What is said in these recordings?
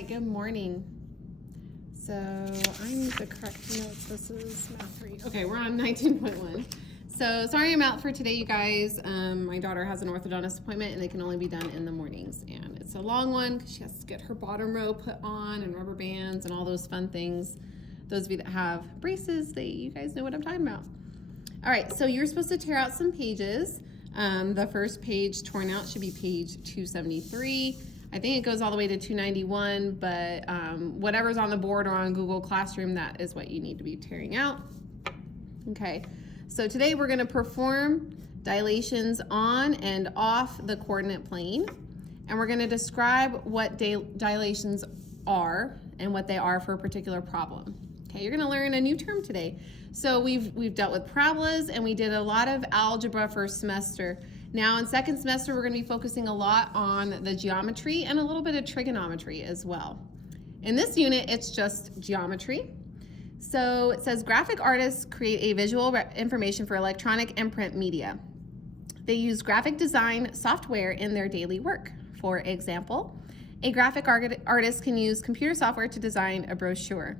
right, good morning. So I need the correct notes. This is math 3. Okay, we're on 19.1. So sorry I'm out for today, you guys. My daughter has an orthodontist appointment and they can only be done in the mornings. And it's a long one because she has to get her bottom row put on and rubber bands and all those fun things. Those of you that have braces, you guys know what I'm talking about. All right, so you're supposed to tear out some pages. The first page torn out should be page 273. I think it goes all the way to 291, but whatever's on the board or on Google Classroom, that is what you need to be tearing out. Okay, so today we're gonna perform dilations on and off the coordinate plane, and we're gonna describe what dilations are and what they are for a particular problem. Okay, you're gonna learn a new term today. So we've dealt with parabolas and we did a lot of algebra first semester. Now in second semester, we're gonna be focusing a lot on the geometry and a little bit of trigonometry as well. In this unit, it's just geometry. So it says graphic artists create a visual information for electronic and print media. They use graphic design software in their daily work. For example, a graphic artist can use computer software to design a brochure.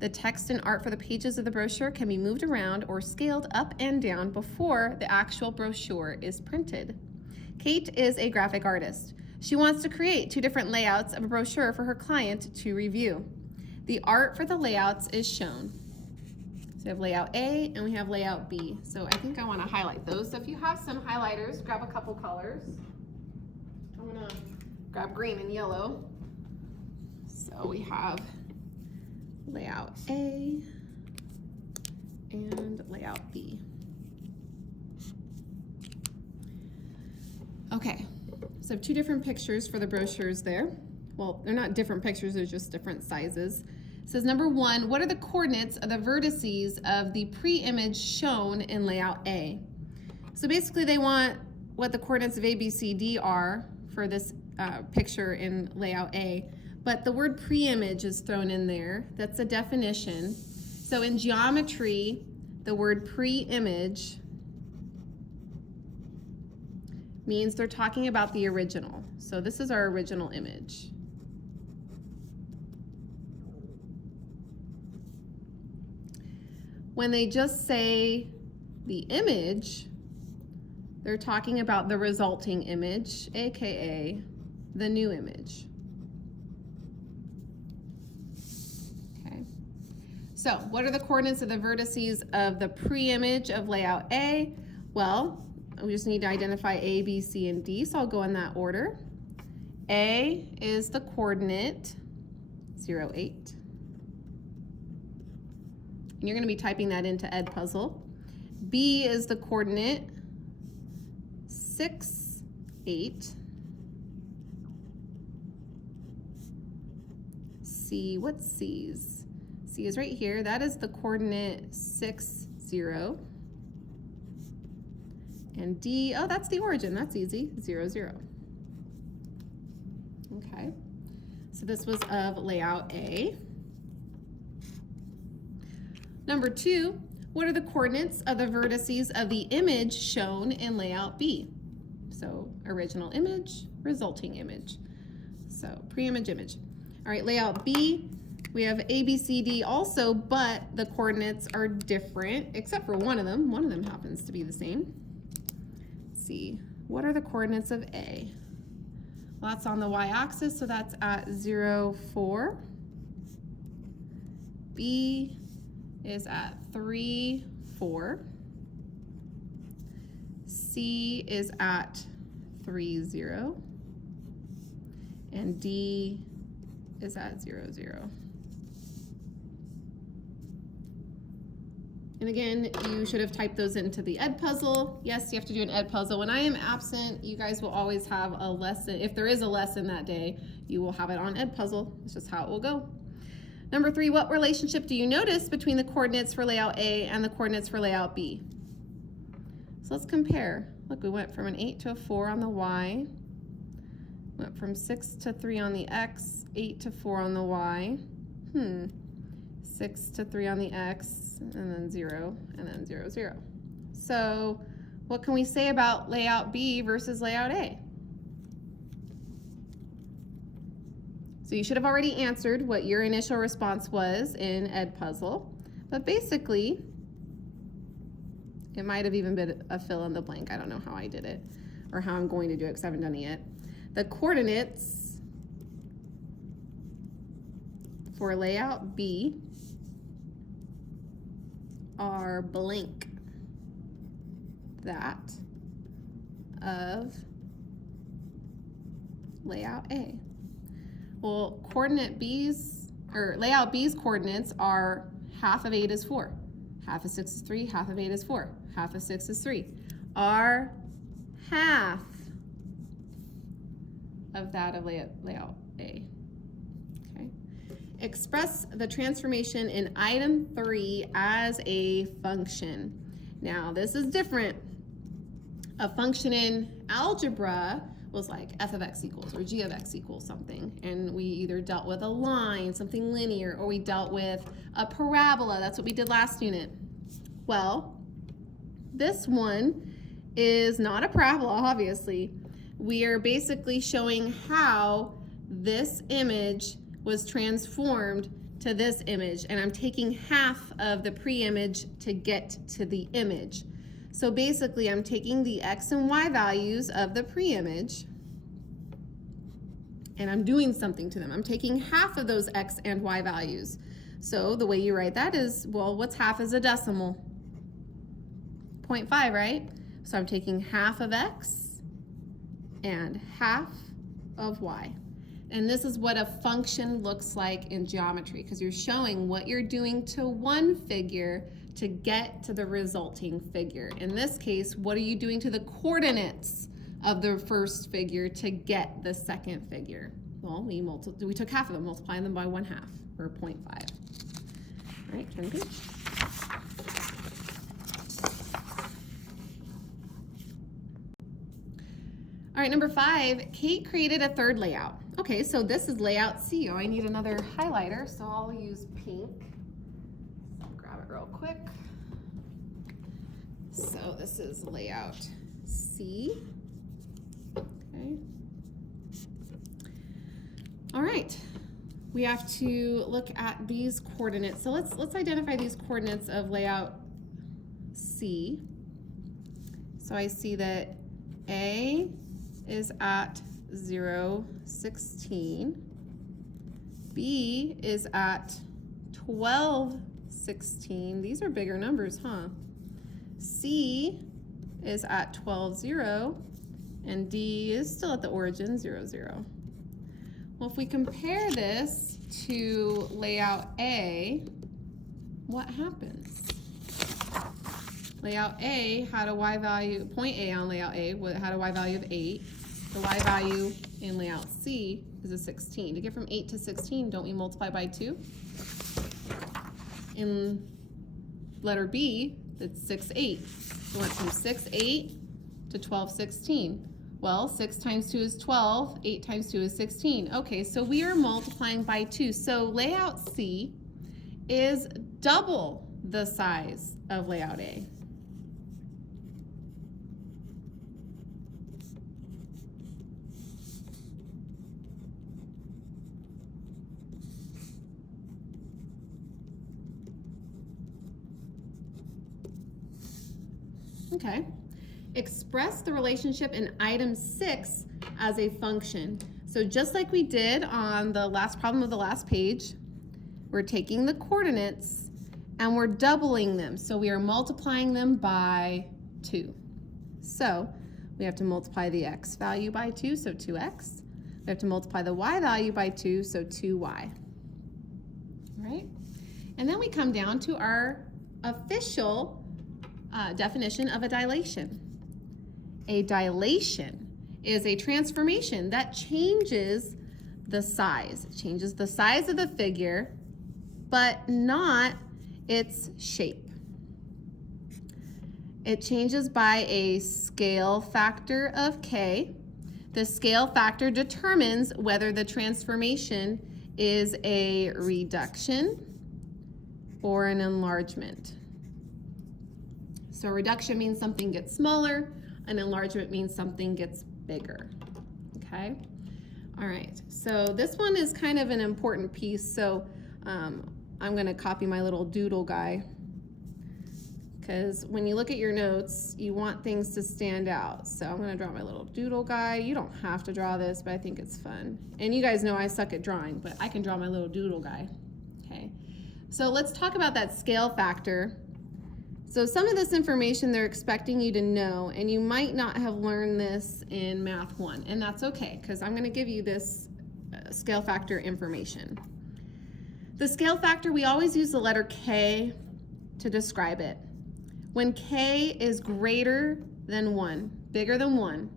The text and art for the pages of the brochure can be moved around or scaled up and down before the actual brochure is printed. Kate is a graphic artist. She wants to create 2 different layouts of a brochure for her client to review. The art for the layouts is shown. So we have layout A and we have layout B. So I think I want to highlight those. So if you have some highlighters, grab a couple colors. I'm going to grab green and yellow. So we have layout A and layout B. Okay, so 2 different pictures for the brochures there. Well, they're not different pictures, they're just different sizes. It says number 1, what are the coordinates of the vertices of the pre-image shown in layout A? So basically they want what the coordinates of A, B, C, D are for this picture in layout A. But the word pre-image is thrown in there. That's a definition. So in geometry, the word pre-image means they're talking about the original. So this is our original image. When they just say the image, they're talking about the resulting image, aka the new image. So what are the coordinates of the vertices of the pre-image of layout A? Well, we just need to identify A, B, C, and D, so I'll go in that order. A is the coordinate 0, 8. And you're gonna be typing that into Edpuzzle. B is the coordinate 6, 8. C, what's C's? C is right here. That is the coordinate 6, 0. And D, oh, that's the origin. That's easy, 0, 0. Okay, so this was of layout A. Number 2, what are the coordinates of the vertices of the image shown in layout B? So original image, resulting image. So pre-image image. All right, layout B. We have A, B, C, D also, but the coordinates are different, except for one of them. One of them happens to be the same. Let's see, what are the coordinates of A? Well, that's on the y-axis, so that's at 0, 4. B is at 3, 4. C is at 3, 0. And D is at 0, 0. And again, you should have typed those into the Edpuzzle. Yes, you have to do an Edpuzzle. When I am absent, you guys will always have a lesson. If there is a lesson that day, you will have it on Edpuzzle. It's just how it will go. Number 3, what relationship do you notice between the coordinates for layout A and the coordinates for layout B? So let's compare. Look, we went from an 8 to a 4 on the Y. Went from 6 to 3 on the X, 8 to 4 on the Y. 6 to 3 on the X, and then 0, and then 0, 0. So what can we say about layout B versus layout A? So So you should have already answered what your initial response was in Edpuzzle, but basically, it might have even been a fill in the blank. I don't know how I did it or how I'm going to do it because I haven't done it yet. The coordinates for layout B are blank that of layout A. Well, coordinate B's, or layout B's coordinates are half of 8 is 4. Half of 6 is 3, half of 8 is 4. Half of 6 is 3. Are half of that of layout A. Okay. Express the transformation in item 3 as a function. Now, this is different. A function in algebra was like f of x equals or g of x equals something, and we either dealt with a line, something linear, or we dealt with a parabola. That's what we did last unit. Well, this one is not a parabola, obviously. We are basically showing how this image was transformed to this image, and I'm taking half of the pre-image to get to the image. So basically, I'm taking the x and y values of the pre-image, and I'm doing something to them. I'm taking half of those x and y values. So the way you write that is, well, what's half as a decimal? 0.5, right? So I'm taking half of x and half of y. And this is what a function looks like in geometry, because you're showing what you're doing to one figure to get to the resulting figure. In this case, what are you doing to the coordinates of the first figure to get the second figure? Well, we took half of them, multiplying them by 1/2, or 0.5. All right, turn the page. All right, number 5, Kate created a third layout. Okay, so this is layout C. Oh, I need another highlighter, so I'll use pink. Grab it real quick. So this is layout C. Okay. All right, we have to look at these coordinates. So let's identify these coordinates of layout C. So I see that A is at 0, 16. B is at 12, 16. These are bigger numbers, huh? C is at 12, 0, and D is still at the origin, 0, 0. Well, if we compare this to layout A, what happens? Layout A had a y value, point A on layout A had a y value of 8. The y value in layout C is a 16. To get from 8 to 16, don't we multiply by 2? In letter B, that's 6, 8. We went from 6, 8 to 12, 16. Well, 6 times 2 is 12, 8 times 2 is 16. Okay, so we are multiplying by 2. So layout C is double the size of layout A. Okay. Express the relationship in item 6 as a function. So just like we did on the last problem of the last page, we're taking the coordinates and we're doubling them. So we are multiplying them by 2. So we have to multiply the x value by 2, so 2x. We have to multiply the y value by 2, so 2y. All right? And then we come down to our official definition of a dilation. A dilation is a transformation that changes the size. It changes the size of the figure, but not its shape. It changes by a scale factor of k. The scale factor determines whether the transformation is a reduction or an enlargement. So a reduction means something gets smaller, an enlargement means something gets bigger, okay? All right, so this one is kind of an important piece, so I'm going to copy my little doodle guy, because when you look at your notes, you want things to stand out. So I'm going to draw my little doodle guy. You don't have to draw this, but I think it's fun. And you guys know I suck at drawing, but I can draw my little doodle guy. Okay, so let's talk about that scale factor. So some of this information they're expecting you to know, and you might not have learned this in Math 1, and that's okay, because I'm going to give you this scale factor information. The scale factor, we always use the letter K to describe it. When K is greater than 1, bigger than 1,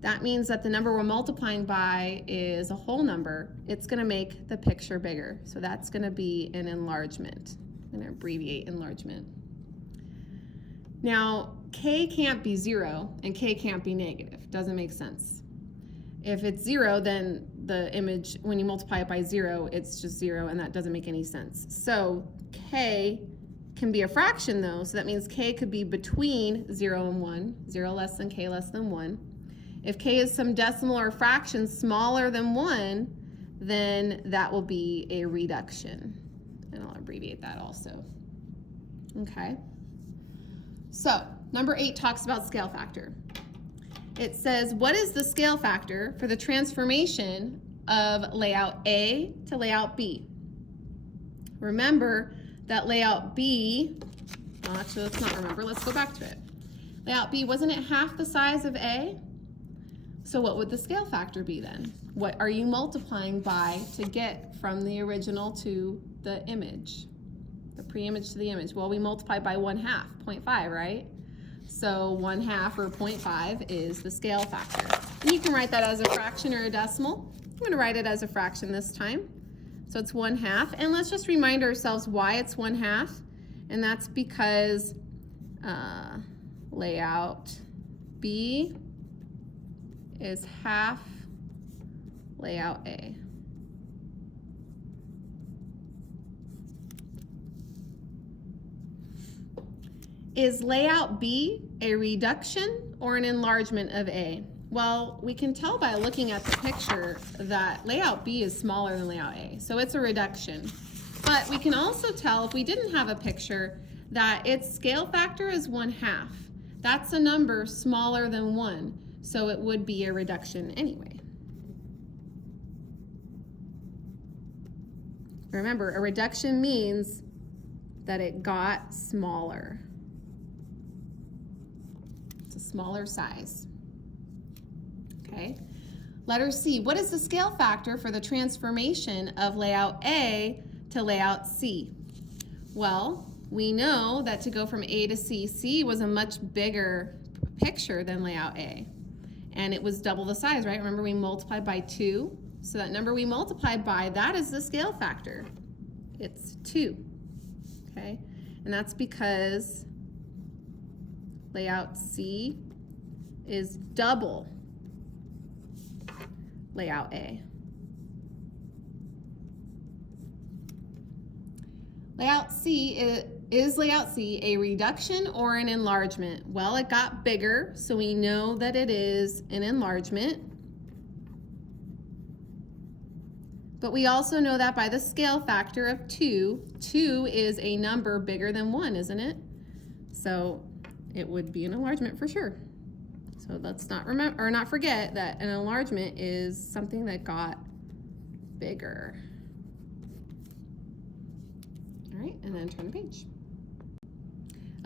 that means that the number we're multiplying by is a whole number. It's going to make the picture bigger. So that's going to be an enlargement. I'm going to abbreviate enlargement. Now, K can't be 0 and K can't be negative. Doesn't make sense. If it's 0, then the image, when you multiply it by 0, it's just 0, and that doesn't make any sense. So K can be a fraction though, so that means K could be between 0 and 1, 0 less than K less than 1. If K is some decimal or fraction smaller than 1, then that will be a reduction. And I'll abbreviate that also. Okay. So, number 8 talks about scale factor. It says, what is the scale factor for the transformation of layout A to layout B? Remember that layout B, well, actually let's not remember, let's go back to it. Layout B, wasn't it half the size of A? So what would the scale factor be then? What are you multiplying by to get from the original to the image? The pre-image to the image. Well, we multiply by 1/2, 0.5, right? So 1/2 or 0.5 is the scale factor. And you can write that as a fraction or a decimal. I'm going to write it as a fraction this time. So it's 1/2. And let's just remind ourselves why it's 1/2. And that's because layout B is half layout A. Is layout B a reduction or an enlargement of A? Well, we can tell by looking at the picture that layout B is smaller than layout A, so it's a reduction. But we can also tell, if we didn't have a picture, that its scale factor is 1/2. That's a number smaller than 1, so it would be a reduction anyway. Remember, a reduction means that it got smaller. It's a smaller size. Okay. Letter C, what is the scale factor for the transformation of layout A to layout C? Well, we know that to go from A to C, C was a much bigger picture than layout A. And it was double the size, right? Remember, we multiplied by 2. So that number we multiplied by, that is the scale factor. It's 2. Okay? And that's because layout C is double layout A. Layout C is layout C a reduction or an enlargement? Well, it got bigger, so we know that it is an enlargement. But we also know that by the scale factor of 2, 2 is a number bigger than 1, isn't it? So it would be an enlargement for sure. So let's not remember or not forget that an enlargement is something that got bigger. All right, and then turn the page.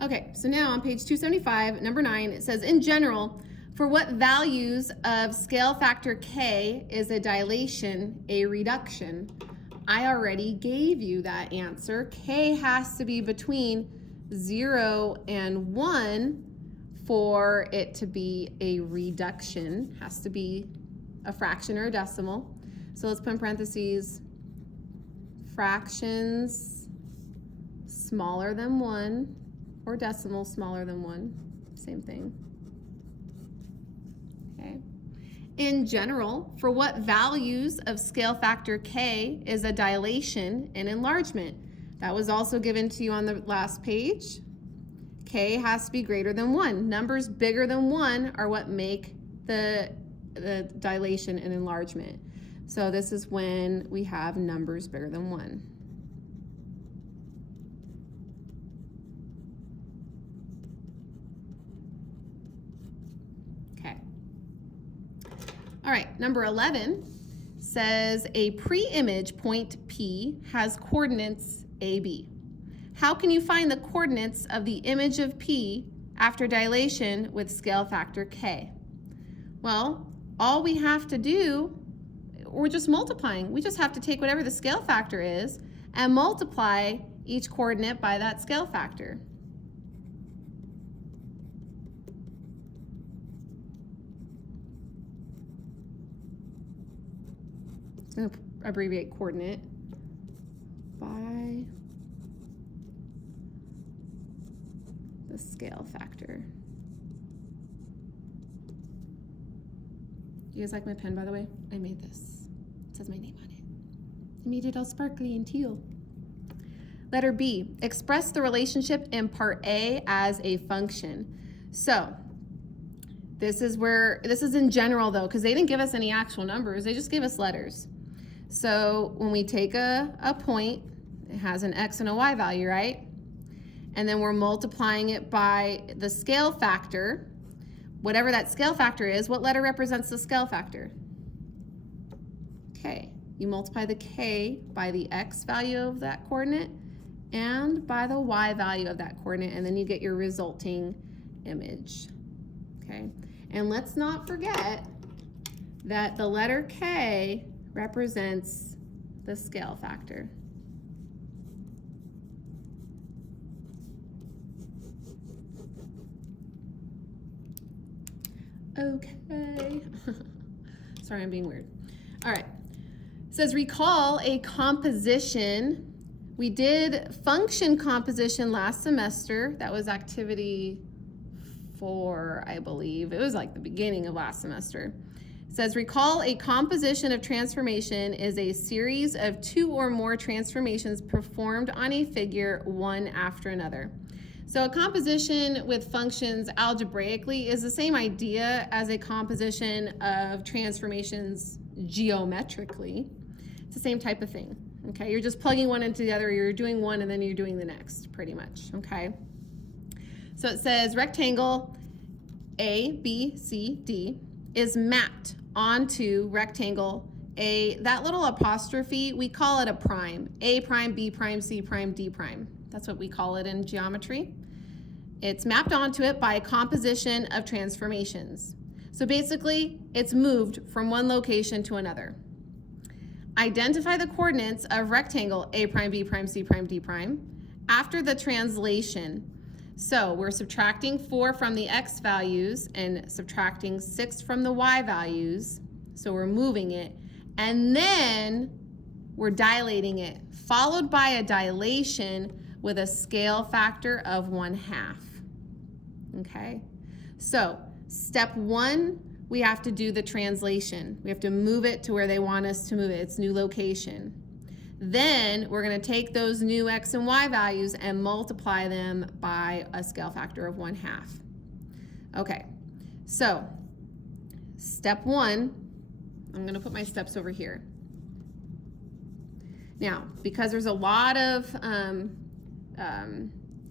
Okay, so now on page 275, number 9, it says, in general, for what values of scale factor K is a dilation a reduction? I already gave you that answer. K has to be between 0 and 1 for it to be a reduction. Has to be a fraction or a decimal. So let's put in parentheses, fractions smaller than 1 or decimals smaller than 1. Same thing. Okay. In general, for what values of scale factor K is a dilation an enlargement? That was also given to you on the last page. K has to be greater than 1. Numbers bigger than 1 are what make the the dilation and enlargement. So this is when we have numbers bigger than 1. Okay. All right, number 11 says a pre-image point P has coordinates AB. How can you find the coordinates of the image of P after dilation with scale factor K? Well, all we have to do, we're just multiplying. We just have to take whatever the scale factor is and multiply each coordinate by that scale factor. I'm going to abbreviate coordinate by the scale factor. You guys like my pen, by the way? I made this. It says my name on it. I made it all sparkly and teal. Letter B, express the relationship in part A as a function. So this is in general though, because they didn't give us any actual numbers. They just gave us letters. So when we take a point, it has an X and a Y value, right? And then we're multiplying it by the scale factor. Whatever that scale factor is, what letter represents the scale factor? K. You multiply the K by the X value of that coordinate and by the Y value of that coordinate, and then you get your resulting image. Okay. And let's not forget that the letter K represents the scale factor. Okay. Sorry, I'm being weird. All right. It says recall a composition. We did function composition last semester. That was activity 4, I believe. It was like the beginning of last semester. It says recall a composition of transformation is a series of 2 or more transformations performed on a figure one after another. So a composition with functions algebraically is the same idea as a composition of transformations geometrically. It's the same type of thing, okay? You're just plugging one into the other, you're doing one and then you're doing the next, pretty much, okay? So it says rectangle A, B, C, D is mapped onto rectangle A. That little apostrophe, we call it a prime. A prime, B prime, C prime, D prime. That's what we call it in geometry. It's mapped onto it by a composition of transformations. So basically, it's moved from one location to another. Identify the coordinates of rectangle A prime, B prime, C prime, D prime after the translation. So we're subtracting 4 from the X values and subtracting 6 from the Y values. So we're moving it. And then we're dilating it, followed by a dilation with a scale factor of 1/2. Okay, so step 1, we have to do the translation. We have to move it to where they want us to move it, its new location. Then we're going to take those new X and Y values and multiply them by a scale factor of 1/2. Okay, so step 1, I'm going to put my steps over here. Now, because there's a lot of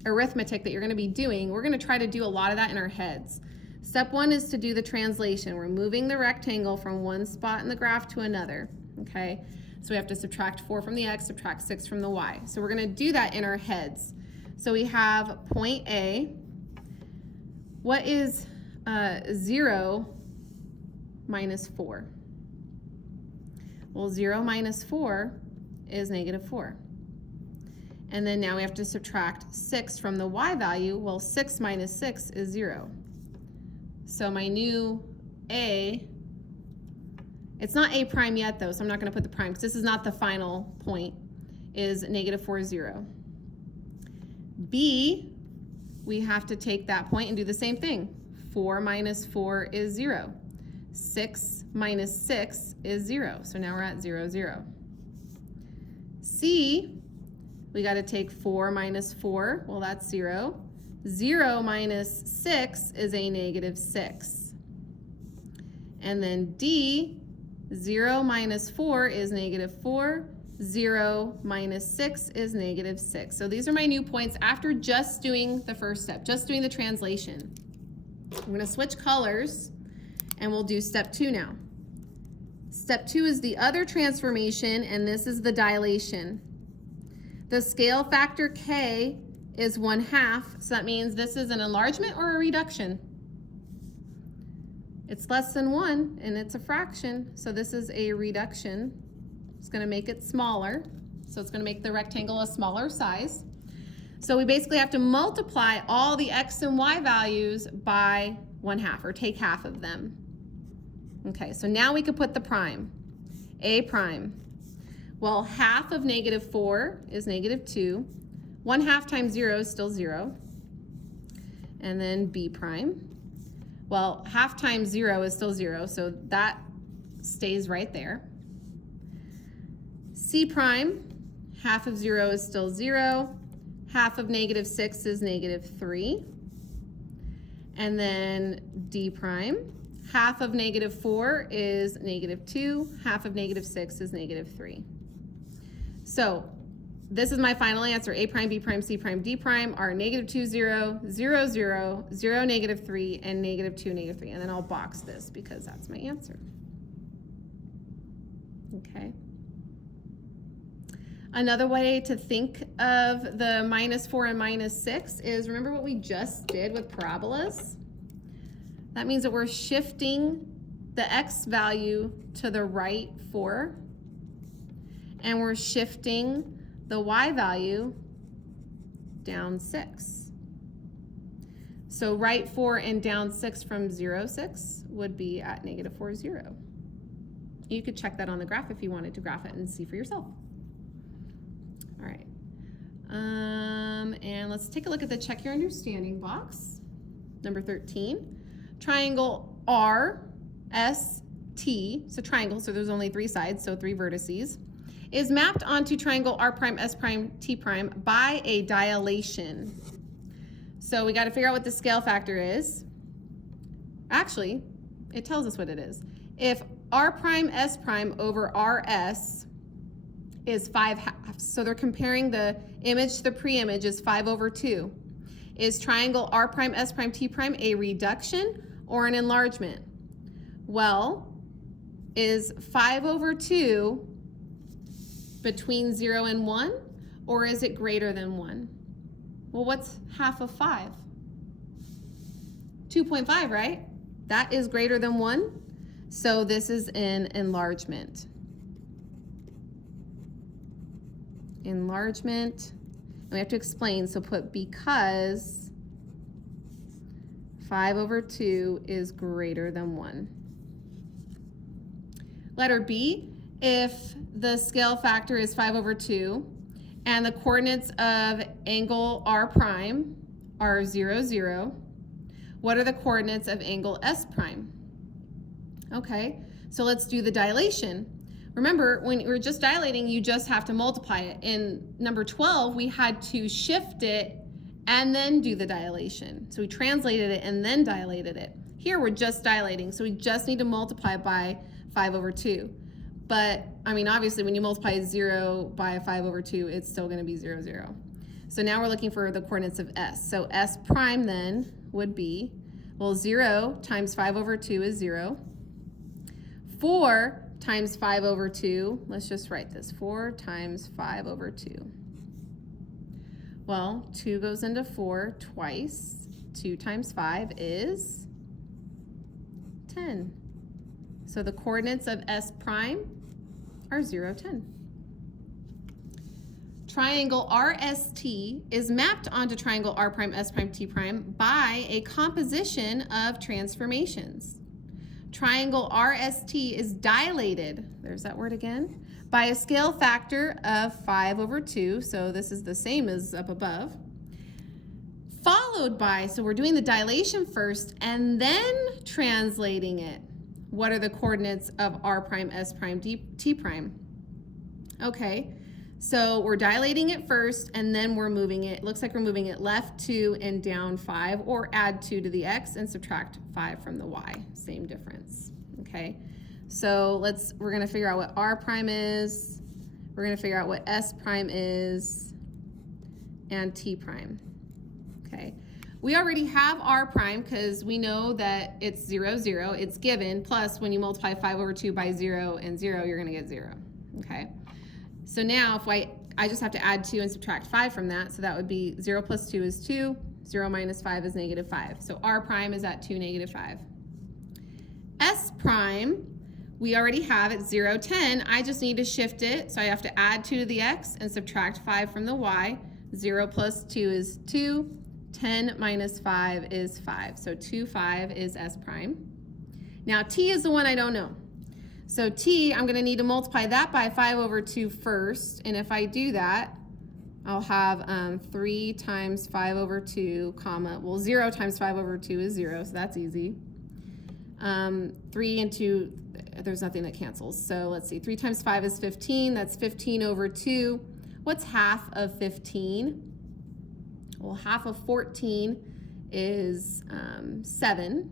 arithmetic that you're going to be doing, we're going to try to do a lot of that in our heads. Step 1 is to do the translation. We're moving the rectangle from one spot in the graph to another, okay? So we have to subtract 4 from the X, subtract 6 from the Y. So we're going to do that in our heads. So we have point A. What is 0 minus 4? Well, 0 minus 4 is -4. And then now we have to subtract 6 from the Y value. Well, 6 minus 6 is 0. So my new A, it's not A prime yet though, so I'm not going to put the prime because this is not the final point, is -4, 0. B, we have to take that point and do the same thing. 4 minus 4 is 0. 6 minus 6 is 0. So now we're at 0, 0. C, we got to take 4 minus 4. Well, that's 0. 0 minus 6 is a -6. And then D, 0 minus 4 is -4. 0 minus 6 is -6. So these are my new points after just doing the first step, just doing the translation. I'm going to switch colors and we'll do step 2 now. Step 2 is the other transformation, and this is the dilation. The scale factor K is 1/2, so that means this is an enlargement or a reduction. It's less than 1 and it's a fraction, so this is a reduction. It's going to make it smaller, so it's going to make the rectangle a smaller size. So we basically have to multiply all the x and y values by 1/2, or take half of them. Okay, so now we could put the prime, a prime. Well, half of -4 is -2. 1/2 times 0 is still 0. And then b prime. Well, half times 0 is still 0, so that stays right there. C prime, half of 0 is still 0. Half of -6 is -3. And then D prime, half of -4 is -2. Half of -6 is -3. So this is my final answer. A prime, B prime, C prime, D prime are -2, 0, 0, 0, 0, -3, and -2, -3. And then I'll box this because that's my answer. Okay. Another way to think of the -4 and -6 is, remember what we just did with parabolas? That means that we're shifting the x value to the right 4, and we're shifting the y value down 6. So right 4 and down 6 from 0, 6 would be at -4, 0. You could check that on the graph if you wanted to graph it and see for yourself. All right, and let's take a look at the check your understanding box. Number 13, triangle RST, so triangle, so there's only 3 sides, so 3 vertices, is mapped onto triangle R prime, S prime, T prime by a dilation. So we got to figure out what the scale factor is. Actually, it tells us what it is. If R prime, S prime over RS is 5/2, so they're comparing the image to the pre-image is 5/2. Is triangle R prime, S prime, T prime a reduction or an enlargement? Well, is 5/2 between 0 and 1, or is it greater than 1? Well, what's half of 5? 2.5, right? That is greater than 1, so this is an enlargement. Enlargement, and we have to explain, so put because 5/2 is greater than 1. Letter B, if the scale factor is 5/2 and the coordinates of angle R prime are 0, 0, what are the coordinates of angle S prime? Okay, so let's do the dilation. Remember, when we're just dilating, you just have to multiply it. In number 12, we had to shift it and then do the dilation. So we translated it and then dilated it. Here, we're just dilating, so we just need to multiply by 5/2. But, I mean, obviously, when you multiply 0 by 5/2, it's still going to be 0, 0. So now we're looking for the coordinates of S. So S prime then would be, well, 0 times 5/2 is 0. 4 times 5/2, let's just write this, 4 times 5/2. Well, 2 goes into 4 twice. 2 times 5 is 10. So the coordinates of S prime are 0, 10. Triangle RST is mapped onto triangle R prime, S prime, T prime by a composition of transformations. Triangle RST is dilated, there's that word again, by a scale factor of 5/2, so this is the same as up above, followed by, so we're doing the dilation first and then translating it. What are the coordinates of R prime, S prime, T prime? Okay, so we're dilating it first and then we're moving it, looks like we're moving it left 2 and down 5, or add 2 to the X and subtract 5 from the Y, same difference, okay? So we're gonna figure out what R prime is, we're gonna figure out what S prime is, and T prime, okay? We already have R prime because we know that it's 0, 0, it's given, plus when you multiply 5 over 2 by 0 and 0, you're gonna get 0, okay? So now if I just have to add 2 and subtract 5 from that, so that would be 0 plus 2 is 2, 0 minus 5 is negative 5. So R prime is at 2, negative 5. S prime, we already have it 0, 10. I just need to shift it, so I have to add 2 to the x and subtract 5 from the y. 0 plus 2 is 2, 10 minus 5 is 5. So 2, 5 is S prime. Now T is the one I don't know. So T, I'm gonna need to multiply that by 5 over 2 first, and if I do that, I'll have 3 times 5 over 2, comma, well 0 times 5 over 2 is 0, so that's easy. 3 and 2, there's nothing that cancels. So let's see, 3 times 5 is 15, that's 15 over 2. What's half of 15? Well, half of 14 is 7.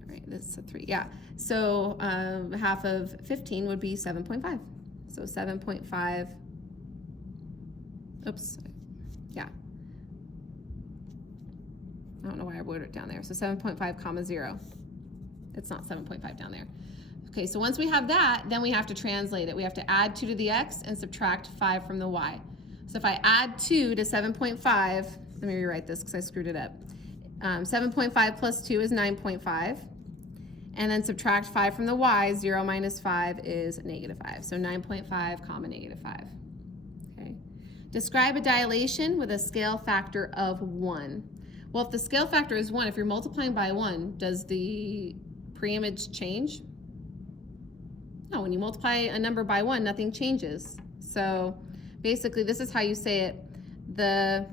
All right, that's a 3, yeah. So half of 15 would be 7.5. So 7.5, oops, yeah. I don't know why I wrote it down there. So 7.5 comma 0. It's not 7.5 down there. Okay, so once we have that, then we have to translate it. We have to add 2 to the x and subtract 5 from the y. So if I add 2 to 7.5, let me rewrite this because I screwed it up. 7.5 plus 2 is 9.5. And then subtract 5 from the y, 0 minus 5 is negative 5. So 9.5 comma negative 5. Okay. Describe a dilation with a scale factor of 1. Well, if the scale factor is 1, if you're multiplying by 1, does the preimage change? No, when you multiply a number by 1, nothing changes. So basically, this is how you say it. The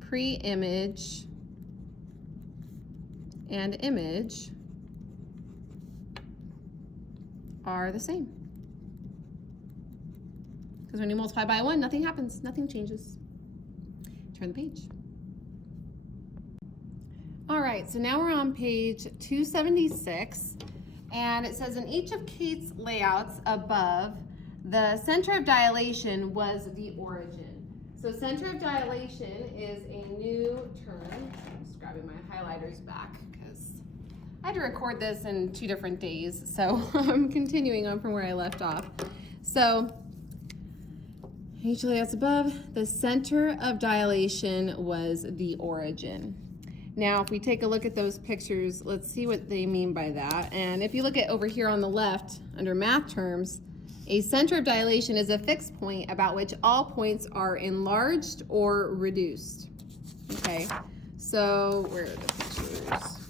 preimage and image are the same. Because when you multiply by 1, nothing happens, nothing changes. Turn the page. All right, so now we're on page 276, and it says in each of Kate's layouts above, the center of dilation was the origin. So center of dilation is a new term. I'm just grabbing my highlighters back because I had to record this in 2 different days, so I'm continuing on from where I left off. So each layouts above, the center of dilation was the origin. Now, if we take a look at those pictures, let's see what they mean by that. And if you look at over here on the left, under math terms, a center of dilation is a fixed point about which all points are enlarged or reduced. Okay, so where are the pictures?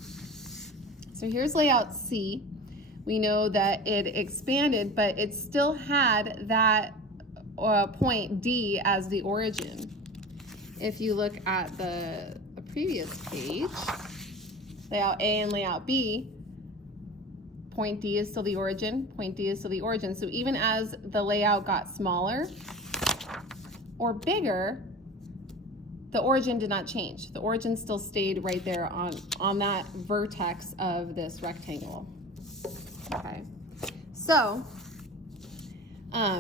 So here's layout C. We know that it expanded, but it still had that point D as the origin. If you look at the previous page, layout A and layout B, point D is still the origin, point D is still the origin. So even as the layout got smaller or bigger, the origin did not change. The origin still stayed right there on that vertex of this rectangle. Okay, so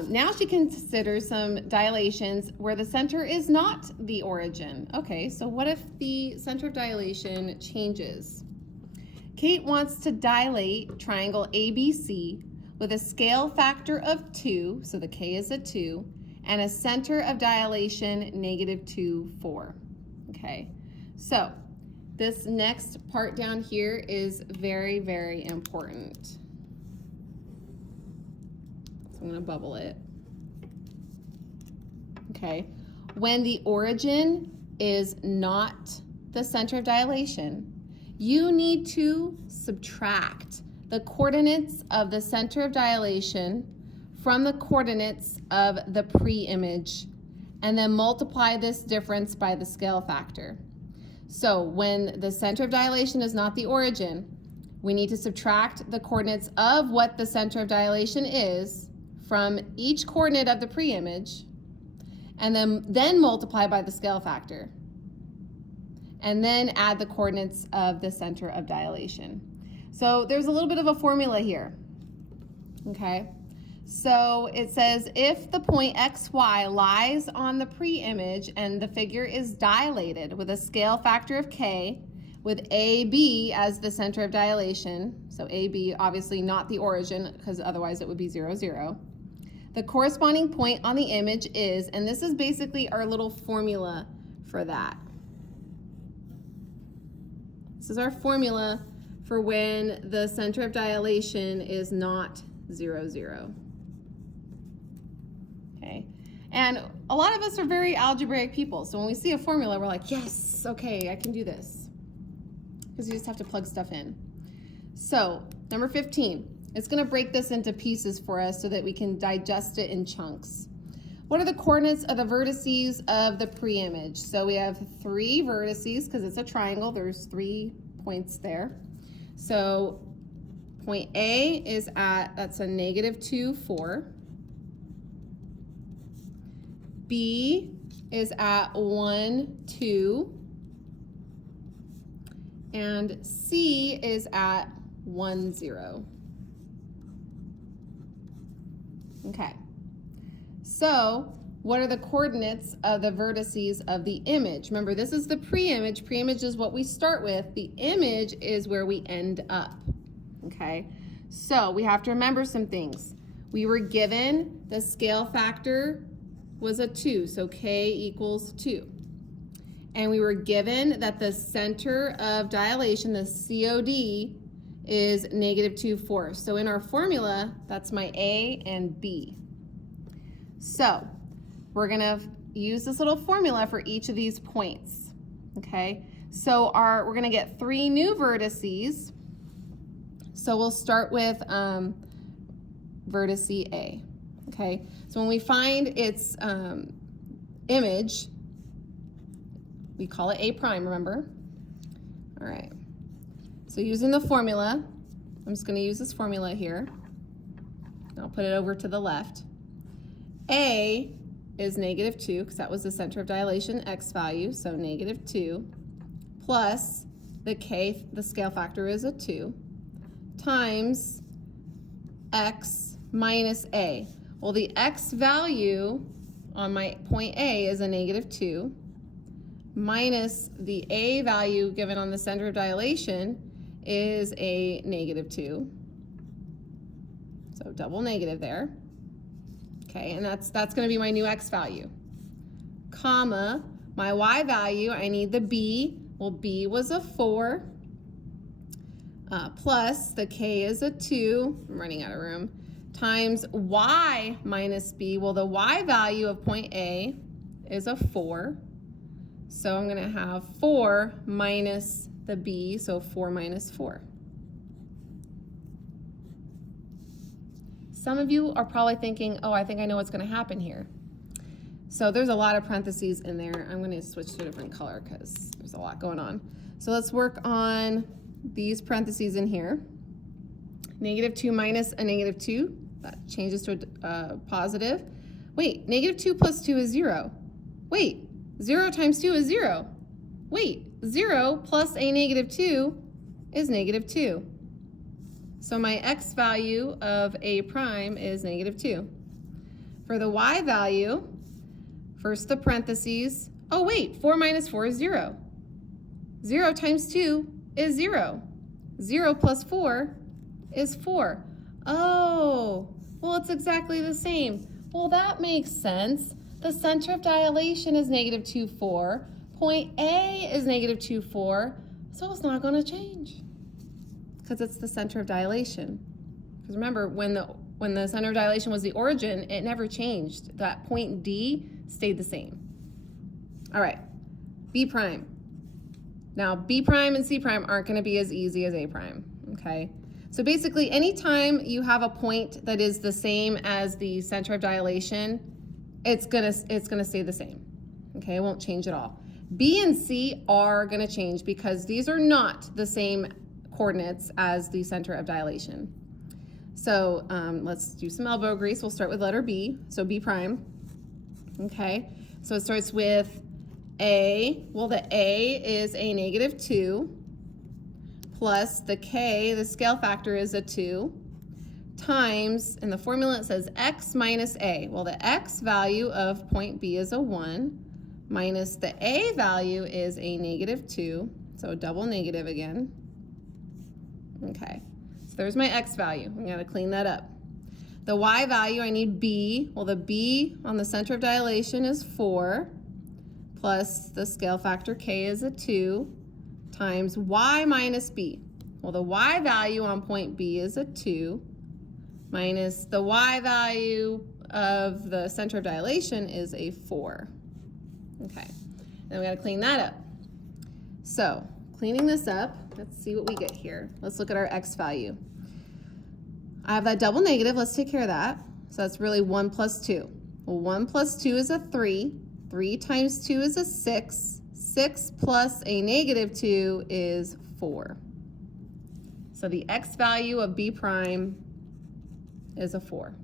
now she considers some dilations where the center is not the origin. Okay, so what if the center of dilation changes? Kate wants to dilate triangle ABC with a scale factor of 2, so the K is a 2, and a center of dilation -2, 4. Okay, so this next part down here is very, very important. I'm going to bubble it. Okay, when the origin is not the center of dilation, you need to subtract the coordinates of the center of dilation from the coordinates of the pre-image and then multiply this difference by the scale factor. So when the center of dilation is not the origin, we need to subtract the coordinates of what the center of dilation is from each coordinate of the pre-image, and then multiply by the scale factor, and then add the coordinates of the center of dilation. So there's a little bit of a formula here, okay? So it says if the point xy lies on the pre-image and the figure is dilated with a scale factor of k, with AB as the center of dilation, so AB obviously not the origin because otherwise it would be 0, 0. The corresponding point on the image is, and this is basically our little formula for that. This is our formula for when the center of dilation is not 0, 0. Okay, and a lot of us are very algebraic people, so when we see a formula, we're like, yes, okay, I can do this. Because you just have to plug stuff in. So, number 15, it's going to break this into pieces for us so that we can digest it in chunks. What are the coordinates of the vertices of the pre-image? So we have 3 vertices, because it's a triangle, there's 3 points there. So point A is at, that's a -2, 4. B is at 1, 2. And C is at 1, 0. Okay, so what are the coordinates of the vertices of the image? Remember, this is the pre-image. Pre-image is what we start with. The image is where we end up, okay? So we have to remember some things. We were given the scale factor was a 2, so K equals 2. And we were given that the center of dilation, the COD, is -2, 4. So in our formula, that's my A and B. So we're gonna use this little formula for each of these points, okay? So we're gonna get 3 new vertices. So we'll start with vertice A, okay? So when we find its image, we call it A prime, remember? All right, so using the formula, I'm just gonna use this formula here. I'll put it over to the left. A is -2, because that was the center of dilation, X value, so -2, plus the K, the scale factor is a 2, times X minus A. Well, the X value on my point A is a -2, minus the A value given on the center of dilation is a -2. So double negative there. Okay, and that's going to be my new X value. Comma, my Y value, I need the B. Well, B was a 4. Plus the K is a 2. I'm running out of room. Times Y minus B. Well, the Y value of point A is a 4. So I'm going to have 4 minus the B, so 4 minus 4. Some of you are probably thinking, oh, I think I know what's going to happen here. So there's a lot of parentheses in there. I'm going to switch to a different color because there's a lot going on. So let's work on these parentheses in here. -2 minus a -2, that changes to a positive. Wait, -2 plus 2 is 0. Wait, 0 times 2 is 0. Wait, 0 plus a -2 is -2. So my X value of A prime is -2. For the Y value, first the parentheses. Oh wait, 4 minus 4 is 0. 0 times 2 is 0. 0 plus 4 is 4. Oh, well, it's exactly the same. Well, that makes sense. The center of dilation is -2, 4. Point A is -2, 4. So it's not going to change because it's the center of dilation. Because remember, when the center of dilation was the origin, it never changed. That point D stayed the same. All right, B prime. Now, B prime and C prime aren't going to be as easy as A prime, okay? So basically, anytime you have a point that is the same as the center of dilation, it's gonna stay the same, okay? It won't change at all. B and C are gonna change because these are not the same coordinates as the center of dilation. So let's do some elbow grease. We'll start with letter B, so B prime, okay? So it starts with A. Well, the A is a -2 plus the k, the scale factor is a 2, times, in the formula it says x minus a. Well, the x value of point B is a 1, minus the a value is a -2, so double negative again. Okay, so there's my x value. I'm going to clean that up. The y value, I need b. Well, the b on the center of dilation is 4, plus the scale factor k is a 2, times y minus b. Well, the y value on point B is a 2, minus the y value of the center of dilation is a 4. Okay, then we got to clean that up. So, cleaning this up, let's see what we get here. Let's look at our x value. I have that double negative, let's take care of that. So that's really 1 plus 2. Well, 1 plus 2 is a 3. 3 times 2 is a 6. 6 plus a -2 is 4. So the x value of b prime is a 4.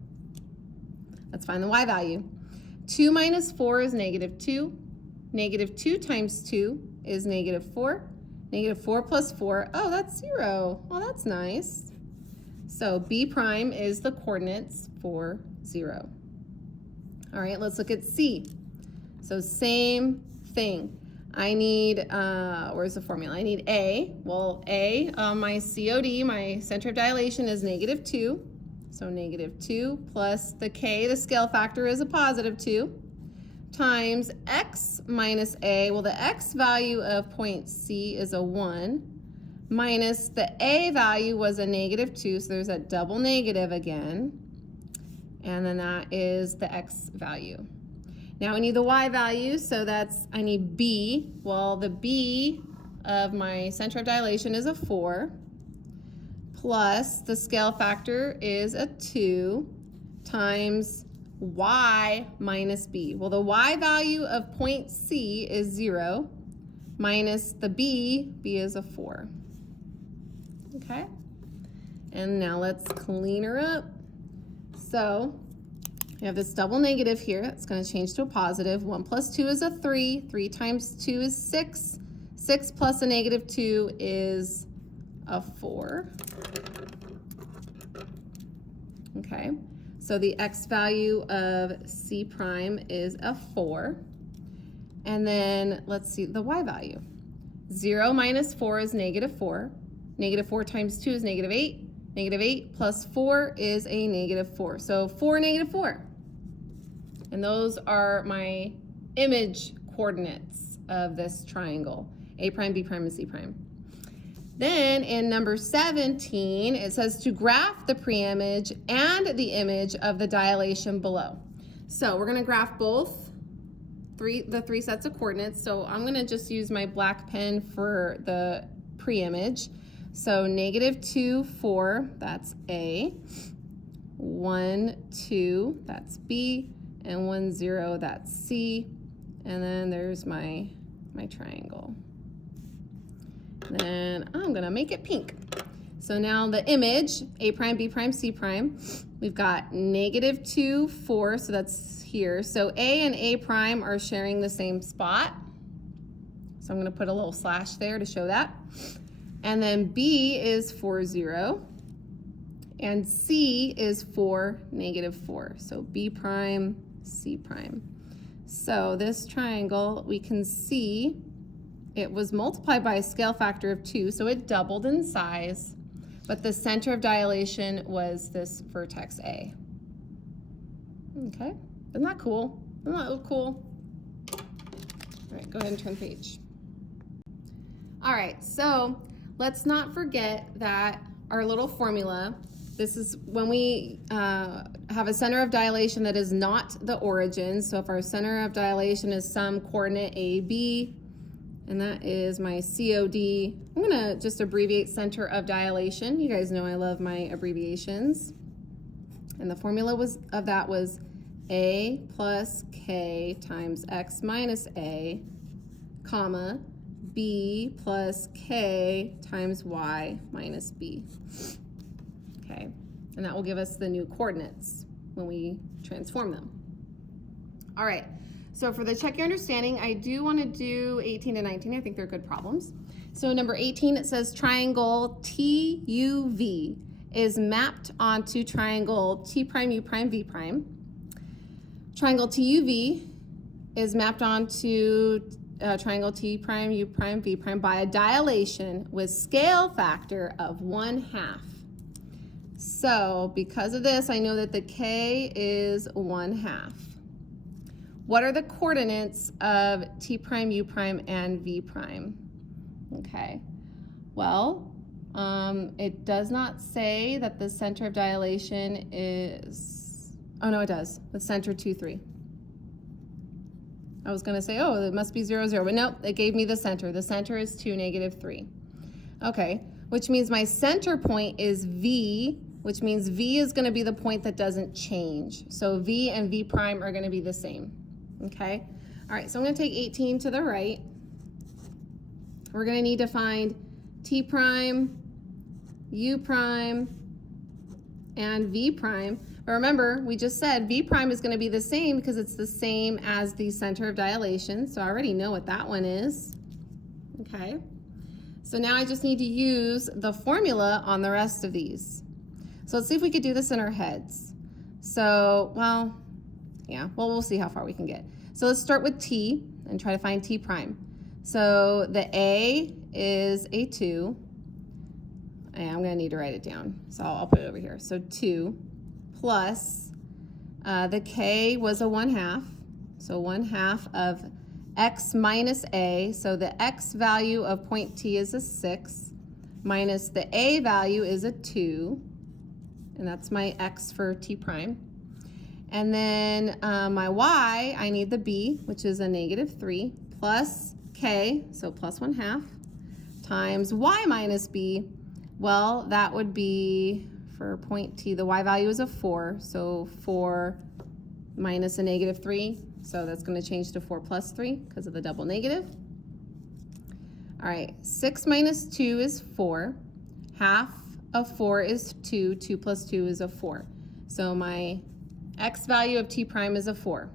Let's find the y value. 2 minus 4 is -2. -2 times 2 is -4. -4 plus 4, oh, that's 0. Well, that's nice. So b prime is the coordinates for 0. All right, let's look at c. So same thing. I need, where's the formula? I need a. Well, a, my COD, my center of dilation is -2. So -2 plus the k, the scale factor is a +2, times x minus a. Well, the x value of point C is a 1, minus the a value was a -2, so there's a double negative again. And then that is the x value. Now I need the y value, so that's, I need b. Well, the b of my center of dilation is a 4, plus the scale factor is a 2, times y minus b. Well, the y value of point C is 0, minus the b is a 4. Okay, and now let's clean her up. So we have this double negative here. It's going to change to a positive. 1 plus 2 is a 3. 3 times 2 is 6. 6 plus a -2 is a 4. Okay, so the x value of c prime is a 4. And then let's see the y value. 0 minus 4 is -4. -4 times 2 is -8. -8 plus 4 is a -4. So 4, -4. And those are my image coordinates of this triangle, A prime, B prime, and C prime. Then in number 17, it says to graph the preimage and the image of the dilation below. So we're going to graph both the three sets of coordinates. So I'm going to just use my black pen for the preimage. So -2, 4, that's A. 1, 2, that's B. And 1, 0, that's C. And then there's my triangle. Then I'm gonna make it pink. So now the image, A prime, B prime, C prime, we've got -2, 4, so that's here. So A and A prime are sharing the same spot. So I'm gonna put a little slash there to show that. And then B is 4, 0. And C is 4, -4. So B prime, C prime. So this triangle, we can see it was multiplied by a scale factor of 2, so it doubled in size, but the center of dilation was this vertex A. Okay, isn't that cool? Doesn't that look cool? All right, go ahead and turn the page. All right, so let's not forget that our little formula, this is when we have a center of dilation that is not the origin. So if our center of dilation is some coordinate AB, and that is my COD, I'm gonna just abbreviate center of dilation. You guys know I love my abbreviations. And the formula of that was A plus K times X minus A, comma, B plus K times Y minus B. Okay, and that will give us the new coordinates when we transform them. All right, so for the check your understanding, I do want to do 18 to 19. I think they're good problems. So number 18, it says triangle TUV is mapped onto triangle T prime, U prime, V prime. Triangle TUV is mapped onto triangle T prime, U prime, V prime by a dilation with scale factor of 1/2. So because of this, I know that the K is 1/2. What are the coordinates of T prime, U prime, and V prime? Okay, well, it does not say that the center of dilation is, oh no, it does, with center 2, 3. I was gonna say, oh, it must be 0, 0, but nope, it gave me the center. The center is 2, -3. Okay, which means my center point is V, which means V is gonna be the point that doesn't change. So V and V prime are gonna be the same, okay? All right, so I'm gonna take 18 to the right. We're gonna need to find T prime, U prime, and V prime. But remember, we just said V prime is gonna be the same because it's the same as the center of dilation. So I already know what that one is, okay? So now I just need to use the formula on the rest of these. So let's see if we could do this in our heads. So, well, yeah, well, we'll see how far we can get. So let's start with T and try to find T prime. So the A is a 2, and I'm gonna need to write it down. So I'll put it over here. So 2 plus, the K was a 1/2. So 1/2 of X minus A. So the X value of point T is a 6, minus the A value is a 2, and that's my X for T prime. And then my Y, I need the B, which is a -3, plus K, so plus 1/2, times Y minus B. Well, that would be, for point T, the Y value is a 4, so 4 minus a -3, so that's going to change to 4 plus 3 because of the double negative. All right, 6 minus 2 is 4. Half of 4 is 2. 2 plus 2 is a 4. So my X value of T prime is a 4.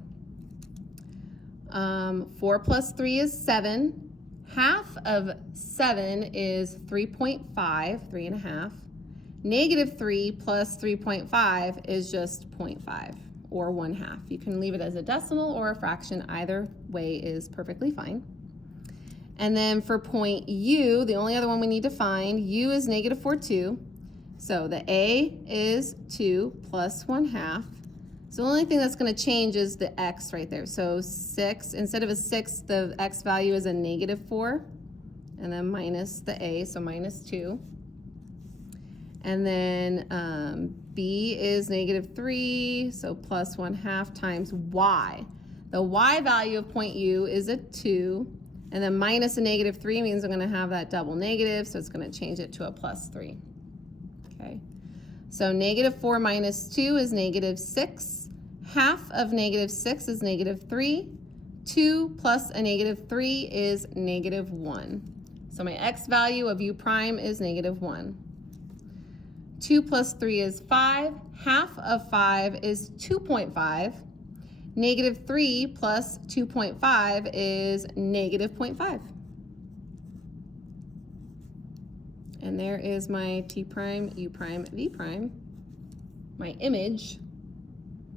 4 plus 3 is 7. Half of 7 is 3.5, 3.5. -3 plus 3.5 is just 0.5, or 1/2. You can leave it as a decimal or a fraction. Either way is perfectly fine. And then for point U, the only other one we need to find, U is -4, 2. So the A is 2 plus 1/2. So the only thing that's going to change is the X right there. So 6, instead of a 6, the X value is a -4, and then minus the A, so -2. And then B is -3, so plus 1/2 times Y. The Y value of point U is a 2, and then minus a -3 means I'm going to have that double negative, so it's going to change it to a +3. Okay, so -4 minus 2 is -6. Half of -6 is -3. 2 plus a -3 is -1. So my X value of U prime is -1. 2 plus 3 is 5. Half of 5 is 2.5. -3 plus 2.5 is -0.5. And there is my T prime, U prime, V prime, my image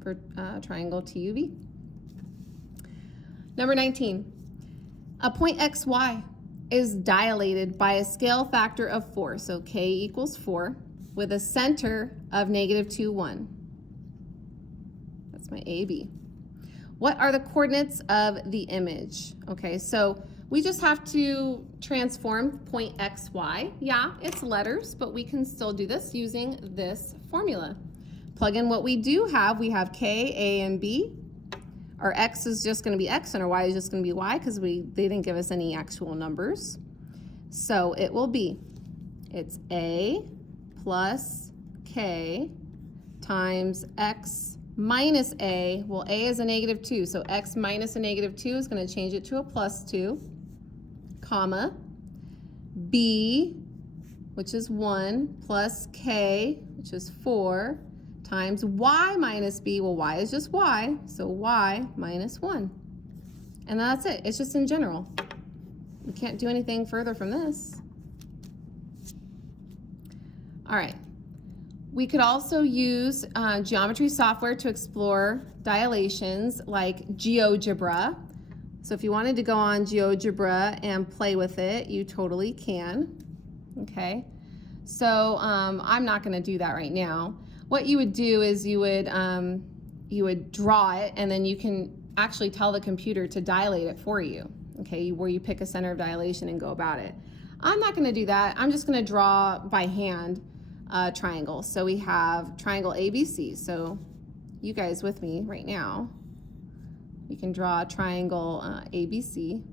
for triangle TUV. Number 19, a point XY is dilated by a scale factor of 4, so K equals 4, with a center of -2, 1. That's my AB. What are the coordinates of the image? Okay, so we just have to transform point XY. Yeah, it's letters, but we can still do this using this formula. Plug in what we do have. We have K, A, and B. Our X is just going to be X, and our Y is just going to be Y because they didn't give us any actual numbers. So it will be, it's A plus K times X minus A. Well, A is a -2, so X minus a -2 is going to change it to a +2, comma, B, which is 1, plus K, which is 4, times Y minus B. Well, Y is just Y, so Y minus 1. And that's it. It's just in general. We can't do anything further from this. All right. We could also use geometry software to explore dilations like GeoGebra. So if you wanted to go on GeoGebra and play with it, you totally can. Okay. So I'm not going to do that right now. What you would do is you would draw it, and then you can actually tell the computer to dilate it for you. Okay, where you pick a center of dilation and go about it. I'm not going to do that. I'm just going to draw by hand a triangle. So we have triangle ABC. So you guys with me right now, you can draw a triangle ABC.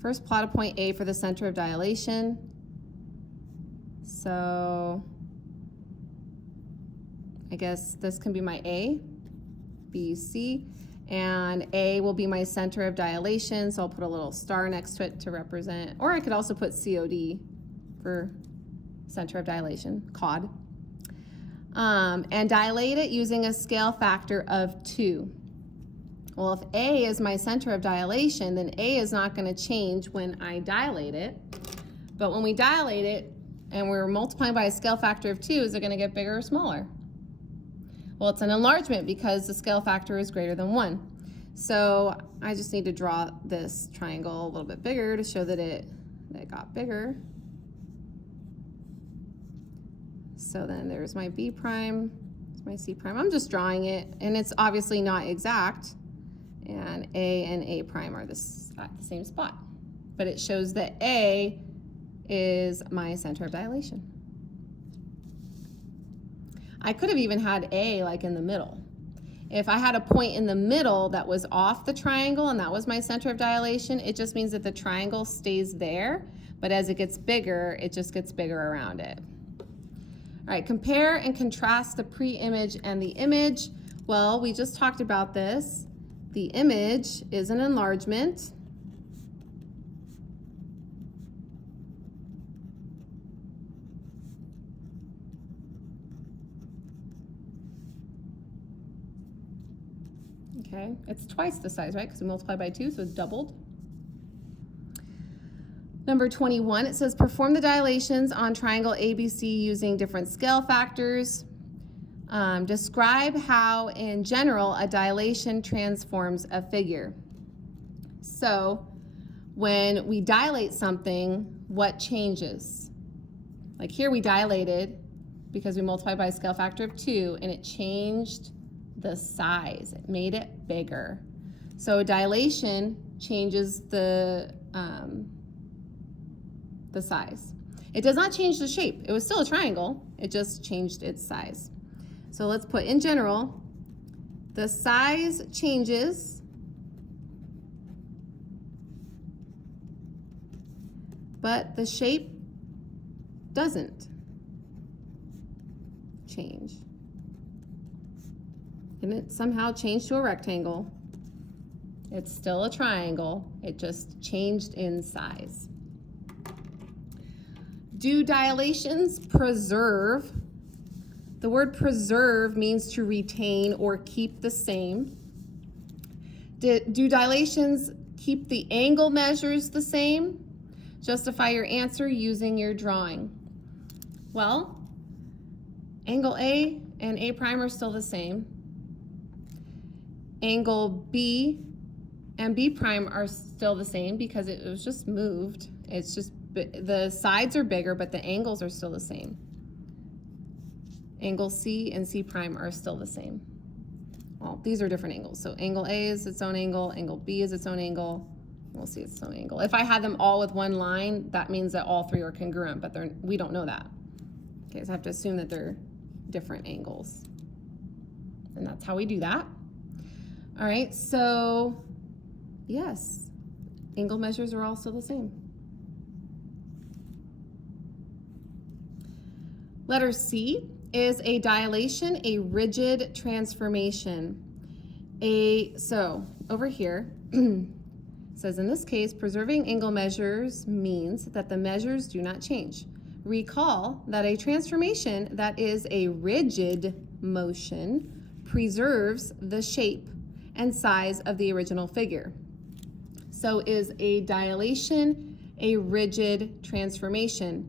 First, plot a point A for the center of dilation. So I guess this can be my A, B, C, and A will be my center of dilation, so I'll put a little star next to it to represent, or I could also put COD for center of dilation, COD. And dilate it using a scale factor of 2. Well, if A is my center of dilation, then A is not going to change when I dilate it. But when we dilate it and we're multiplying by a scale factor of 2, is it going to get bigger or smaller? Well, it's an enlargement because the scale factor is greater than 1. So I just need to draw this triangle a little bit bigger to show that it got bigger. So then there's my B prime, there's my C prime. I'm just drawing it, and it's obviously not exact. And A and A prime are at the same spot. But it shows that A is my center of dilation. I could have even had A like in the middle. If I had a point in the middle that was off the triangle and that was my center of dilation, it just means that the triangle stays there, but as it gets bigger, it just gets bigger around it. All right, compare and contrast the pre-image and the image. Well, we just talked about this. The image is an enlargement. Okay, it's twice the size, right? Because we multiply by 2, so it's doubled. Number 21, it says perform the dilations on triangle ABC using different scale factors. Describe how, in general, a dilation transforms a figure. So when we dilate something, what changes? Like here we dilated because we multiplied by a scale factor of 2, and it changed the size. It made it bigger. So dilation changes the size. It does not change the shape. It was still a triangle. It just changed its size. So let's put in general, the size changes, but the shape doesn't change. And it somehow changed to a rectangle. It's still a triangle. It just changed in size. Do dilations preserve? The word preserve means to retain or keep the same. Do dilations keep the angle measures the same? Justify your answer using your drawing. Well, angle A and A prime are still the same. Angle B and B prime are still the same because it was just moved. It's just the sides are bigger, but the angles are still the same. Angle C and C prime are still the same. Well, these are different angles. So angle A is its own angle, angle B is its own angle, we'll see its own angle. If I had them all with one line, that means that all three are congruent, but we don't know that. Okay, so I have to assume that they're different angles. And that's how we do that. All right, so yes, angle measures are all still the same. Letter C, is a dilation a rigid transformation? So over here, it says in this case, preserving angle measures means that the measures do not change. Recall that a transformation that is a rigid motion preserves the shape and size of the original figure. So is a dilation a rigid transformation?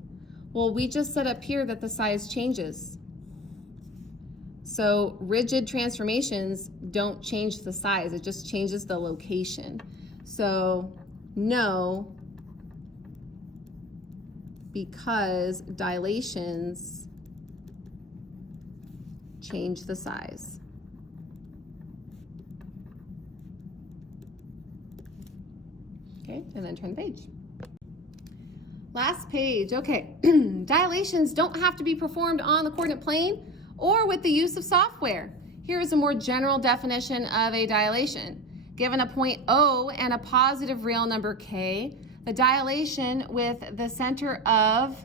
Well, we just said up here that the size changes. So rigid transformations don't change the size, it just changes the location. So no, because dilations change the size. Okay, and then turn the page. Last page, okay. Dilations don't have to be performed on the coordinate plane or with the use of software. Here is a more general definition of a dilation. Given a point O and a positive real number K, the dilation with the center of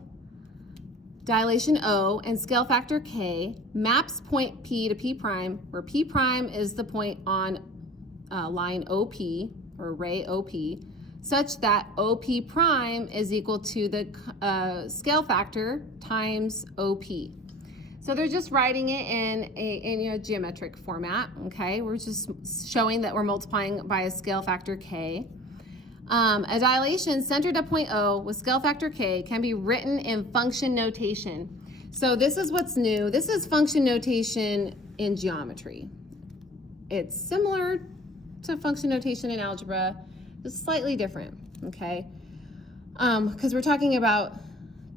dilation O and scale factor K maps point P to P prime, where P prime is the point on line OP, or ray OP, such that OP prime is equal to the scale factor times OP. So they're just writing it in a geometric format, okay? We're just showing that we're multiplying by a scale factor K. A dilation centered at point O with scale factor K can be written in function notation. So this is what's new. This is function notation in geometry. It's similar to function notation in algebra, just slightly different, okay? Because we're talking about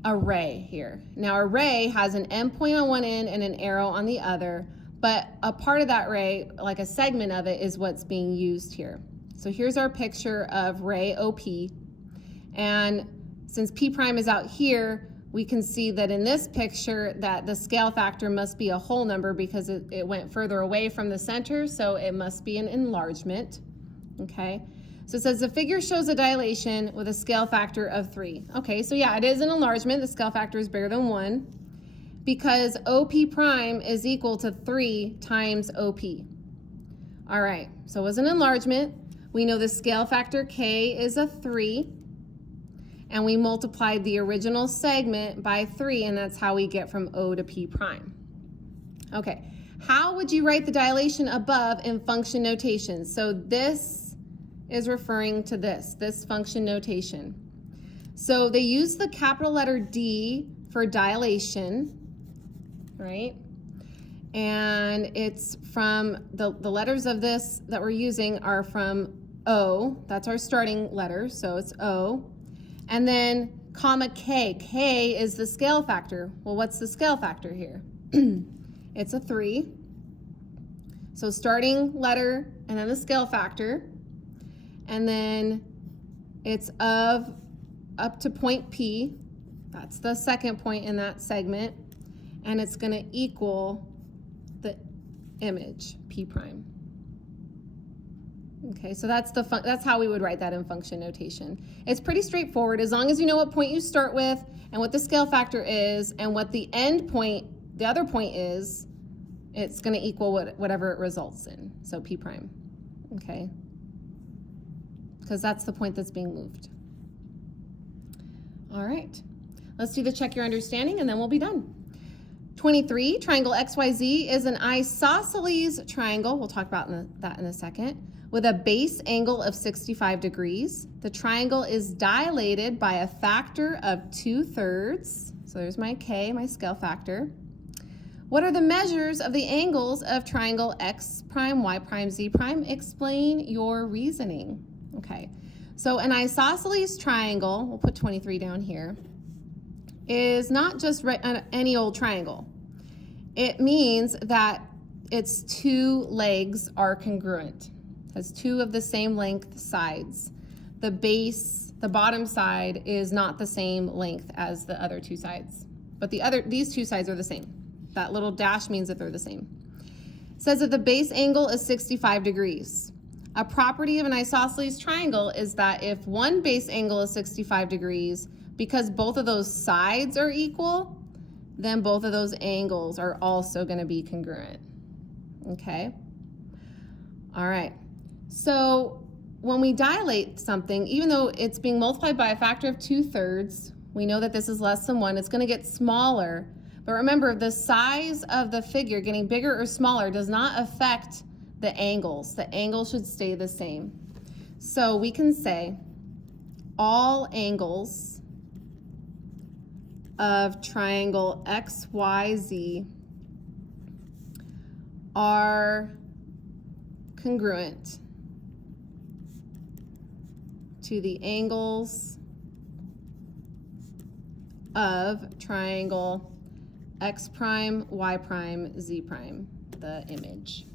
a ray here. Now a ray has an endpoint on one end and an arrow on the other, but a part of that ray, like a segment of it, is what's being used here. So here's our picture of ray OP, and since P prime is out here, we can see that in this picture that the scale factor must be a whole number because it went further away from the center, so it must be an enlargement, okay? So it says the figure shows a dilation with a scale factor of 3. Okay, so yeah, it is an enlargement. The scale factor is bigger than 1 because OP prime is equal to 3 times OP. All right, so it was an enlargement. We know the scale factor K is a 3, and we multiplied the original segment by 3, and that's how we get from O to P prime. Okay, how would you write the dilation above in function notation? So this is referring to this function notation. So they use the capital letter D for dilation, right? And it's from, the letters of this that we're using are from O, that's our starting letter, so it's O. And then comma K, K is the scale factor. Well, what's the scale factor here? It's a 3. So starting letter and then the scale factor. And then it's of up to point P, that's the second point in that segment, and it's going to equal the image, P prime. Okay, so that's how we would write that in function notation. It's pretty straightforward as long as you know what point you start with and what the scale factor is and what the end point, the other point is, it's going to equal whatever it results in, so P prime, okay? Because that's the point that's being moved. All right, let's do the check your understanding and then we'll be done. 23, triangle XYZ is an isosceles triangle, we'll talk about that in a second, with a base angle of 65 degrees. The triangle is dilated by a factor of 2/3. So there's my K, my scale factor. What are the measures of the angles of triangle X prime, Y prime, Z prime? Explain your reasoning. Okay, so an isosceles triangle, we'll put 23 down here, is not just any old triangle. It means that its 2 legs are congruent, has 2 of the same length sides. The base, the bottom side is not the same length as the other 2 sides, but these 2 sides are the same. That little dash means that they're the same. It says that the base angle is 65 degrees. A property of an isosceles triangle is that if one base angle is 65 degrees, because both of those sides are equal, then both of those angles are also going to be congruent. Okay? All right. So when we dilate something, even though it's being multiplied by a factor of 2/3, we know that this is less than 1. It's going to get smaller. But remember, the size of the figure getting bigger or smaller does not affect the angles. The angle should stay the same. So we can say all angles of triangle XYZ are congruent to the angles of triangle X prime, Y prime, Z prime, the image.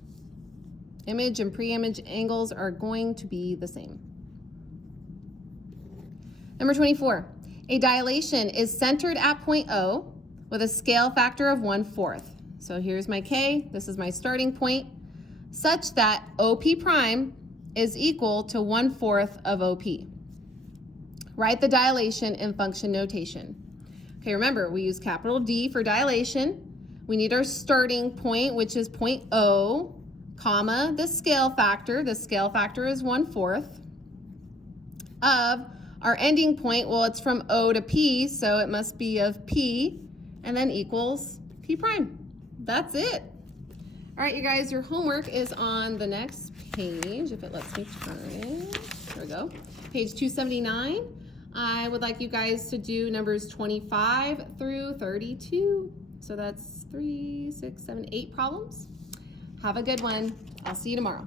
Image and pre-image angles are going to be the same. Number 24, a dilation is centered at point O with a scale factor of 1/4. So here's my K, this is my starting point, such that OP prime is equal to 1/4 of OP. Write the dilation in function notation. Okay, remember, we use capital D for dilation. We need our starting point, which is point O, comma, the scale factor. The scale factor is 1/4 of our ending point. Well, it's from O to P, so it must be of P, and then equals P prime. That's it. All right, you guys, your homework is on the next page, if it lets me turn it. There we go. Page 279. I would like you guys to do numbers 25 through 32. So that's 3, 6, 7, 8 problems. Have a good one. I'll see you tomorrow.